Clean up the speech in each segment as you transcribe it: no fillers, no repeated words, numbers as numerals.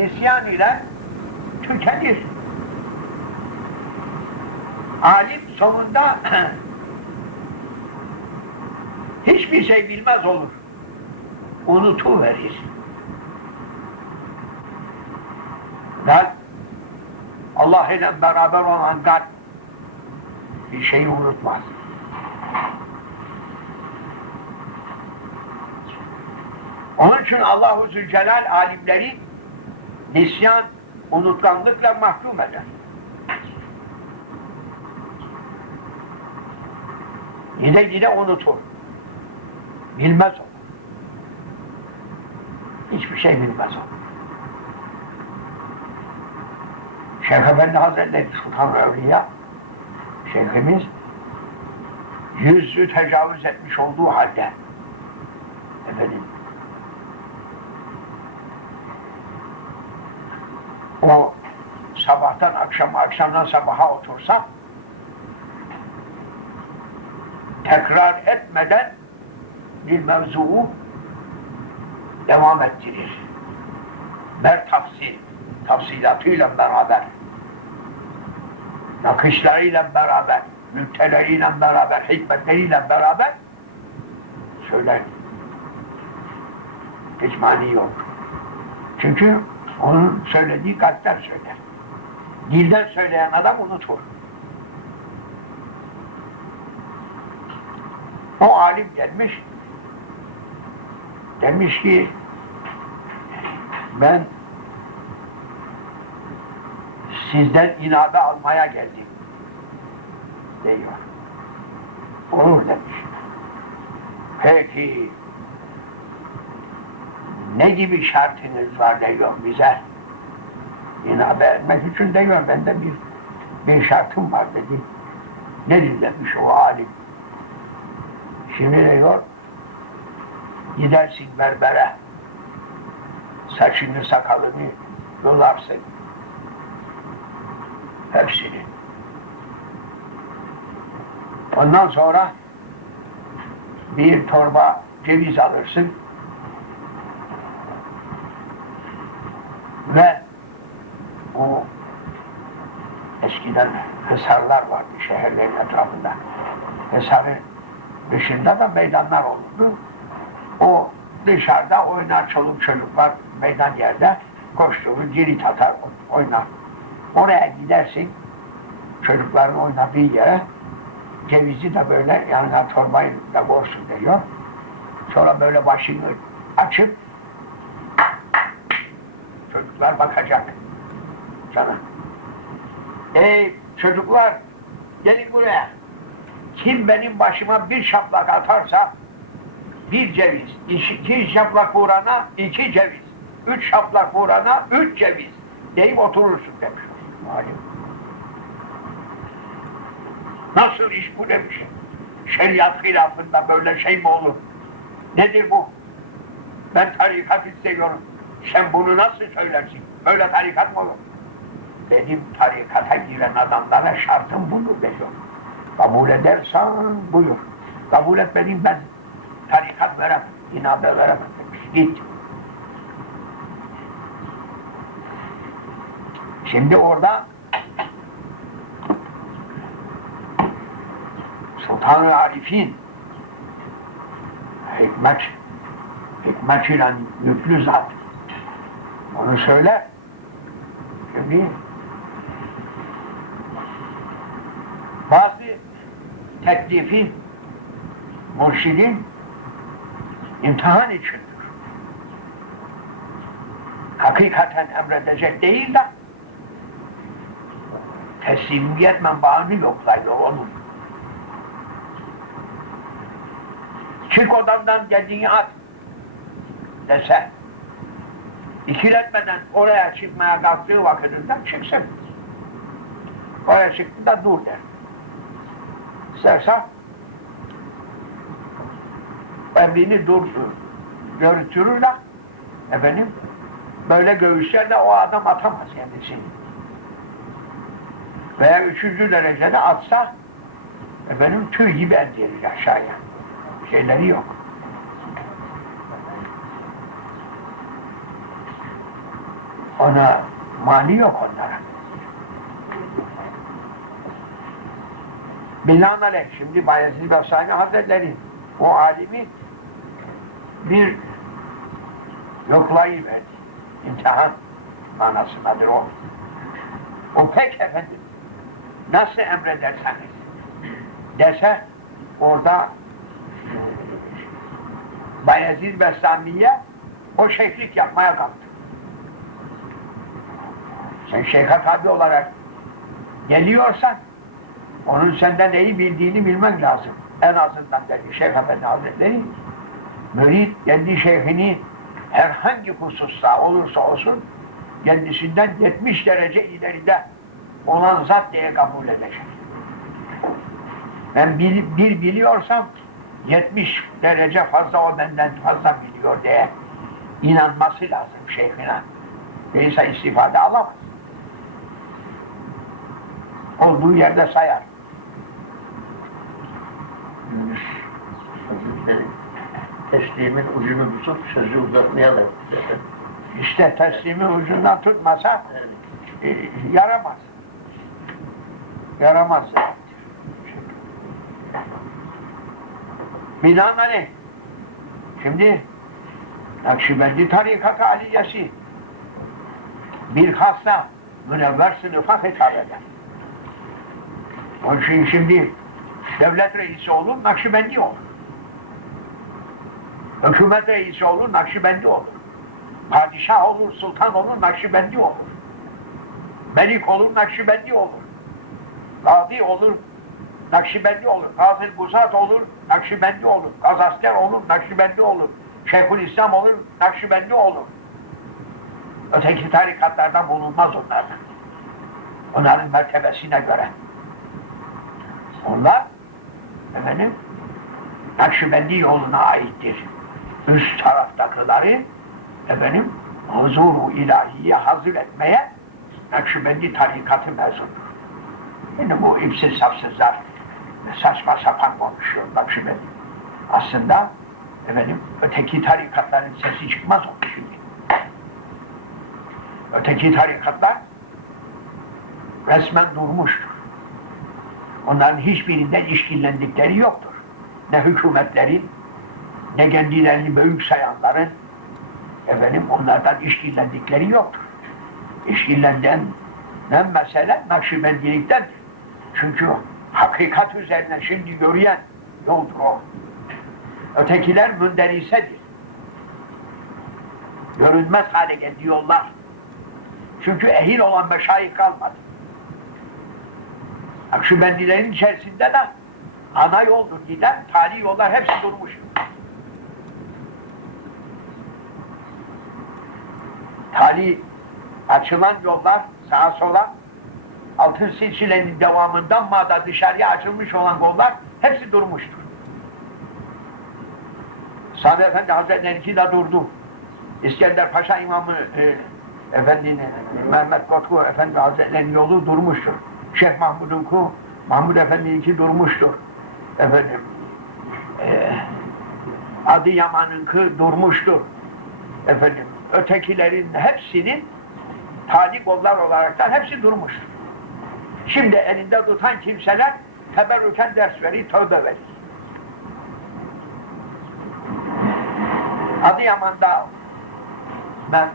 nisyan ile tükenir. Alim sonunda hiçbir şey bilmez olur. Unutuverir. Kalp, Allah ile beraber olan kalp bir şeyi unutmaz. Onun için Allah-u Zülcelal alimleri nisyan, unutkanlıkla mahkum eder. Yine unutur. Bilmez o. Hiçbir şey bilmez o. Şeyh Efendi Hazretleri Sultan Evliya Şeyhimiz 100'ü tecavüz etmiş olduğu halde efendim o sabahtan akşama, akşamdan sabaha otursa tekrar etmeden bir mevzuu devam ettirir. Tafsilatıyla beraber, nakışlarıyla beraber, nükteleriyle beraber, hikmetleriyle beraber söyler. Hiç mani yok. Çünkü onun söylediği kalpten söyler. Dilden söyleyen adam unutur. O alim gelmiş, demiş ki ben sizden inabe almaya geldim diyor. Olur demiş. Peki ne gibi şartınız var diyor bize. İnabe etmek için diyor, bende bir şartım var dedi. Nedir demiş o alim. Şimdi diyor, gidersin berbere, saçını sakalını yolarsın. Hepsini. Ondan sonra bir torba ceviz alırsın ve o eskiden hısarlar vardı şehirlerin etrafında. Hısarın dışında da meydanlar olurdu. O dışarıda oynar çoluk çocuklar meydan yerde koştuğu cirit atar oynar. Oraya gidersin çocukların oynadığı yere, cevizi de böyle yanına torbayı da koysun diyor. Sonra böyle başını açıp çocuklar bakacak sana. Ey çocuklar, gelin buraya. Kim benim başıma bir şaplak atarsa bir ceviz, iki şaplak vurana iki ceviz, üç şaplak vurana üç ceviz deyip oturursun demiş. Malum. Nasıl iş bu demiş. Şeriat hilafında böyle şey mi olur? Nedir bu? Ben tarikat istiyorum. Sen bunu nasıl söylersin? Öyle tarikat mı olur? Benim tarikata giren adamlara şartım budur diyor. Kabul edersen buyur. Kabul etmedin ben tarikat veremem, inabe veremem demiş. Git. Şimdi orada Sultan-ı Arif'in hikmet ile yüklü zat onu söyler. Şimdi bazı teklifi mürşidin imtihan içindir. Hakikaten emredecek değil de teslimiyet menbaını yoklaydı onun. Çık odamdan geldiğini at dese, ikiletmeden oraya çıkmaya kalktığı vakitinde çıksın. Oraya çıktı da dur der. İstersen emrini dursun, görüntürür de efendim böyle göğüslerle o adam atamaz kendisini. Veya 3. derecede atsa efendim tüy gibi endirir aşağıya. Şeyleri yok. Ona mani yok onlara. Binaenaleyh şimdi Bayezid Bestami Hazretleri o alimi bir yoklayıverdi. İmtihan manasındadır o. O pek efendim nasıl emrederseniz dese orada Bayezid Bestami'ye o şeyhlik yapmaya kalktı. Sen şeyha tabi olarak geliyorsan onun senden neyi bildiğini bilmen lazım. En azından dedi Şeyh Efendi Hazretleri, mürid kendi şeyhini herhangi hususta olursa olsun kendisinden 70 derece ileride olan zat diye kabul edecek. Ben bir biliyorsam 70 derece fazla o benden fazla biliyor diye inanması lazım şeyhine. Değilse istifade alamaz. Olduğu yerde sayar. Teslimin ucunu tutup sözü uzatmayalım. İşte teslimin ucundan tutmasa yaramaz. Yaramaz. Binaenaleyh şimdi Nakşibendi tarikat-ı aliyesi bir hasta münevver sınıfa hitap eder. Onun için şimdi devlet reisi olur, Nakşibendi olur. Hükümet reisi olur, Nakşibendi olur. Padişah olur, sultan olur, Nakşibendi olur. Melik olur, Nakşibendi olur. Kadi olur, Nakşibendi olur. Gazil Guzat olur, Nakşibendi olur. Gazasker olur, Nakşibendi olur. Şeyhülislam olur, Nakşibendi olur. Öteki tarikatlardan bulunmaz onlardan. Onların mertebesine göre. Onlar efendim Nakşibendi yoluna aittir. Üst taraftakileri efendim huzur-u ilahiye hazır etmeye Nakşibendi tarikatı mezundur. Şimdi bu ipsiz sapsızlar saçma sapan konuşuyor Nakşibendi. Aslında efendim öteki tarikatların sesi çıkmaz onun şimdi. Öteki tarikatlar resmen durmuştur. Onların hiçbirinden işkillendikleri yoktur. Ne hükümetlerin, ne kendilerini büyük sayanların efendim onlardan işkillendikleri yoktur. İşkillenden mesele Nakşibendiliktendir. Çünkü hakikat üzerine şimdi yürüyen yoldur o. Ötekiler münderisedir. Görünmez hale geldi yollar. Çünkü ehil olan meşayih kalmadı. Nakşibendilerin içerisinde de ana yoldur giden tali yollar hepsi durmuş. Tali açılan yollar sağa sola altın silsilenin devamından da dışarıya açılmış olan yollar hepsi durmuştur. Sami Efendi Hazretleri'ninki de durdu. İskender Paşa İmamı Mehmet Kotku Efendi Hazretleri'nin yolu durmuştur. Şeyh Mahmud'unku, Mahmud Efendi'ninki durmuştur. Efendim, Adıyaman'ınki durmuştur. Efendim, ötekilerin hepsinin tali kollar olaraktan hepsi durmuştur. Şimdi elinde tutan kimseler teberrüken ders verir, tövbe verir. Adıyaman'da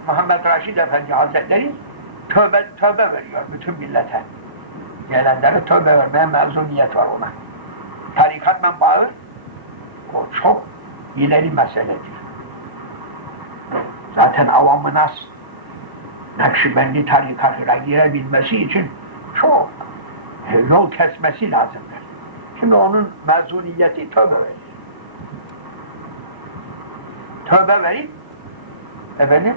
Muhammed Raşid Efendi Hazretleri tövbe veriyor bütün millete. Gelenlere tövbe vermeye mezuniyet var ona. Tarikatla bağı o çok ileri meseledir. Zaten avamı nas Nakşibendi tarikatına girebilmesi için çok yol kesmesi lazımdır. Şimdi onun mezuniyeti tövbe verir. Tövbe verip efendim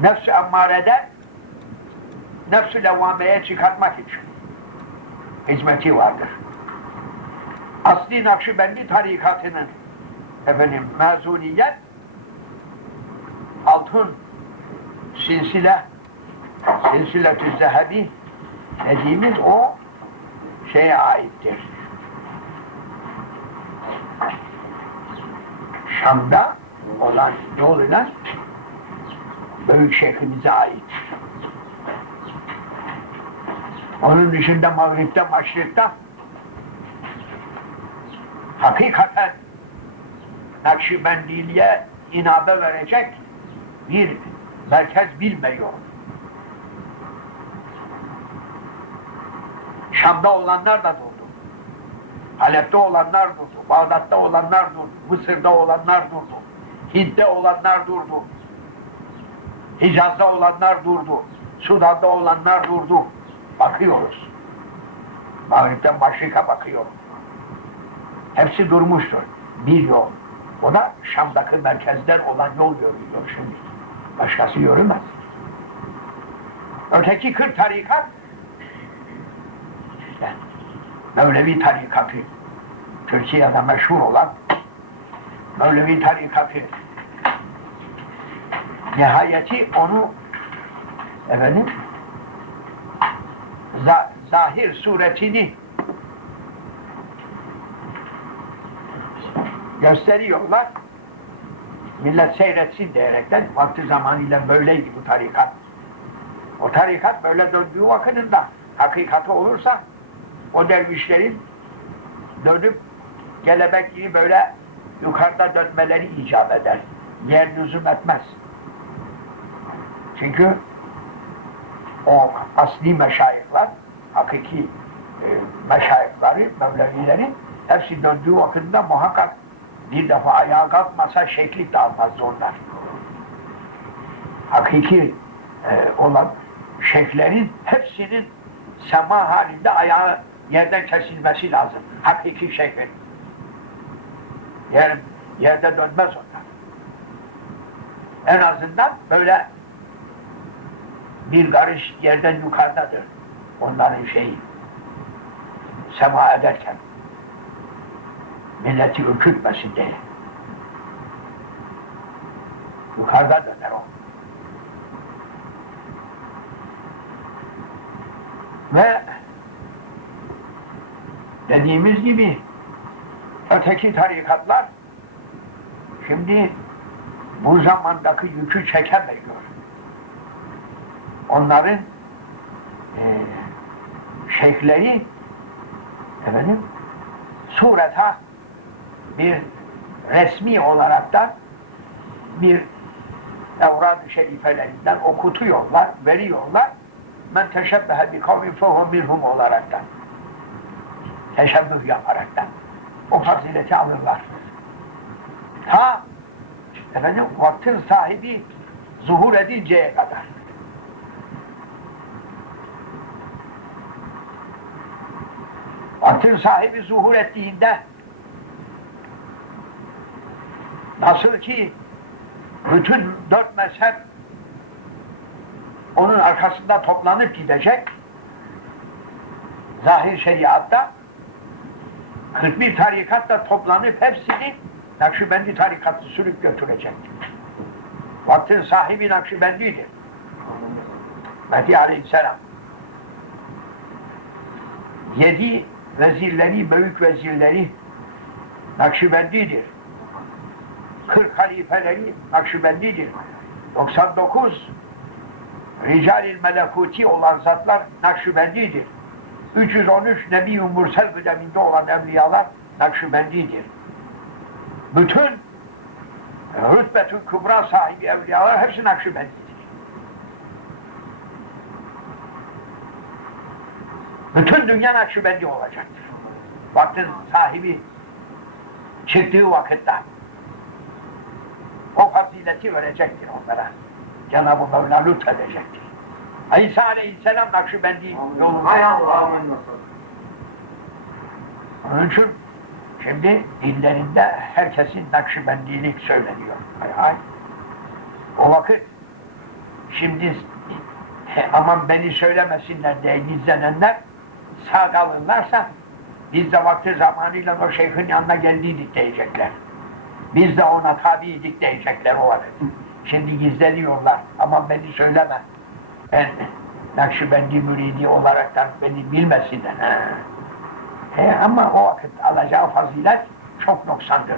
nefs-i emmareden nefs-i levvameye çıkartmak için hizmeti vardır. Asli Nakşibendi tarikatının efendim mezuniyet altın silsiletü zehebi dediğimiz o şeye aittir. Şam'da olan yol ile Büyük şeyhimize ait. Onun dışında Mağrib'de, Maşrik'te hakikaten Nakşibendiliğe inabe verecek bir merkez bilmiyor. Şam'da olanlar da durdu. Halep'te olanlar durdu. Bağdat'ta olanlar durdu. Mısır'da olanlar durdu. Hint'te olanlar durdu. Hicaz'da olanlar durdu. Sudan'da olanlar durdu. Bakıyoruz. Mağrib'den Maşrik'e bakıyoruz. Hepsi durmuştur. Bir yol. O da Şam'daki merkezden olan yol görüyor şimdi. Başkası yürümez. Öteki 40 tarikat işte Mevlevi tarikatı, Türkiye'de meşhur olan Mevlevi tarikatı, nihayeti onu efendim zahir suretini gösteriyorlar. Millet seyretsin diyerekten vakti zamanıyla böyleydi bu tarikat. O tarikat böyle döndüğü vakitinde hakikati olursa o dervişlerin dönüp kelebek gibi böyle yukarıda dönmeleri icap eder. Yer lüzum etmez. Çünkü o asli meşayihler, hakiki meşayihleri, Mevlevilerin hepsi döndüğü vakitinde muhakkak bir defa ayağa kalkmasa şekli dağılmazdı onlar. Hakiki olan şeyhlerin hepsinin sema halinde ayağı yerden kesilmesi lazım. Hakiki şeyhin. Yerde dönmez onlar. En azından böyle bir karış yerden yukarıdadır. Onların şeyi sema ederken milleti ürkütmesin diye. Yukarıda döner o. Ve dediğimiz gibi öteki tarikatlar şimdi bu zamandaki yükü çekemiyor. Onların şeyhleri efendim sureta bir resmi olarak da bir evrad-ı şerifelerinden okutuyorlar, veriyorlar. Men teşebbehe bi kavmin fehu minhum olaraktan. Teşebbüh yaparaktan. O fazileti alırlar. Ta efendim vaktin sahibi zuhur edinceye kadar. Vaktin sahibi zuhur ettiğinde nasıl ki bütün 4 mezhep onun arkasında toplanıp gidecek, zahir şeriatta 41 tarikatla toplanıp hepsini Nakşibendi tarikatı sürüp götürecektir. Vaktin sahibi Nakşibendi'dir. Mehdi Aleyhisselam. 7 vezirleri, büyük vezirleri Nakşibendi'dir. 40 halifeleri Nakşibendi'dir. 99 Rical-i Melekuti olan zatlar Nakşibendi'dir. 313 Nebi-i Mursel kıdeminde olan evliyalar Nakşibendi'dir. Bütün rütbetü kübra sahibi evliyalar hepsi Nakşibendi'dir. Bütün dünya Nakşibendi olacaktır. Vaktin sahibi çıktığı vakitte o fazileti verecektir onlara. Cenab-ı Mevla lütfedecektir. İsa Aleyhisselam Nakşibendi yolunda. Hay Allah'ım nasıl? Onun için şimdi dillerinde herkesin Nakşibendilik söyleniyor. Hay. O vakit şimdi aman beni söylemesinler diye gizlenenler sağ kalırlarsa biz de vakti zamanıyla o şeyhin yanına geldiydik diyecekler. Biz de ona tabiydik diyecekler o vakit. Şimdi gizleniyorlar. Aman beni söyleme. Ben Nakşibendi müridi olaraktan beni bilmesinler. Ama o vakit alacağı fazilet çok noksandır.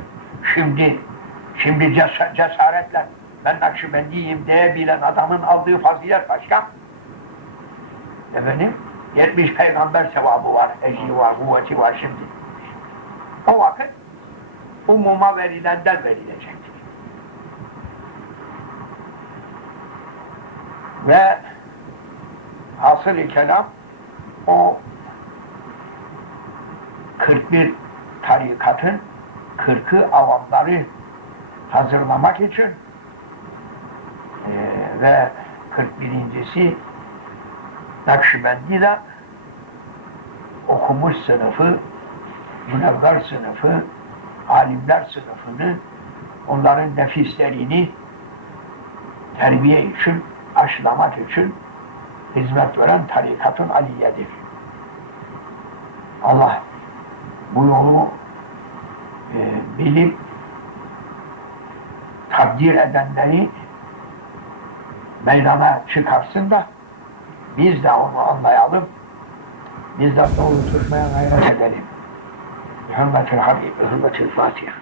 Şimdi cesaretle ben Nakşibendiyim diyebilen adamın aldığı fazilet başka. Efendim, 70 peygamber sevabı var, ecri var, kuvveti var şimdi. O vakit umuma verilenden verilecektir. Ve hasıl-i kelam o 41 tarikatın 40'ı avamları hazırlamak için ve 41.'si Nakşibendi'de okumuş sınıfı, münevver sınıfı, alimler sınıfını, onların nefislerini terbiye için, aşılamak için hizmet veren tarikatın aliyedir. Allah bu yolu bilip takdir edenleri meydana çıkarsın da biz de onu anlayalım, biz de doğru tutmaya gayret edelim. Hürmet-ül Habib, hürmet-ül Fatiha.